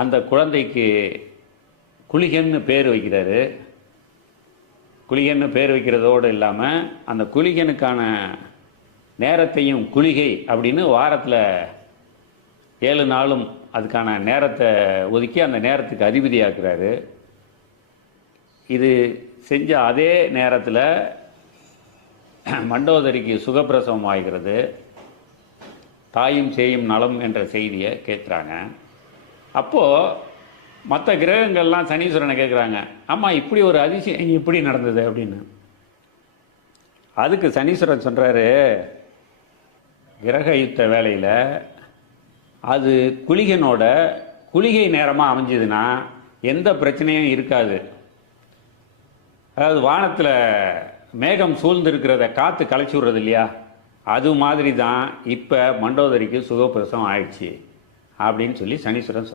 அந்த குழந்தைக்கு குளிகன்னு பேர் வைக்கிறாரு. குளிகன்னு பேர் வைக்கிறதோடு இல்லாமல் அந்த குளிகனுக்கான நேரத்தையும் குளிகை அப்படின்னு வாரத்தில் ஏழு நாளும் அதுக்கான நேரத்தை ஒதுக்கி அந்த நேரத்துக்கு அதிபதியாக்குறாரு. இது செஞ்ச அதே நேரத்தில் மண்டோதரிக்கு சுகப்பிரசவம் ஆகிறது. தாயும் சேயும் நலம் என்ற செய்தியை கேட்குறாங்க. அப்போது மற்ற கிரகங்கள்லாம் சனீஸ்வரனை கேட்குறாங்க ஆமாம் இப்படி ஒரு அதிசயம் இப்படி நடந்தது அப்படின்னு. அதுக்கு சனீஸ்வரன் சொல்கிறாரு கிரக யுத்த வேலையில் அது குளிகனோட குளிகை நேரமாக அமைஞ்சதுன்னா எந்த பிரச்சனையும் இருக்காது. அதாவது வானத்தில் மேகம் சூழ்ந்திருக்கிறத காற்று கலைச்சி விடுறது இல்லையா? அது மாதிரி தான் இப்போ மண்டோதரிக்கு சுகப்பிரசவம் ஆயிடுச்சு அப்படின்னு சொல்லி சனீஸ்வரன்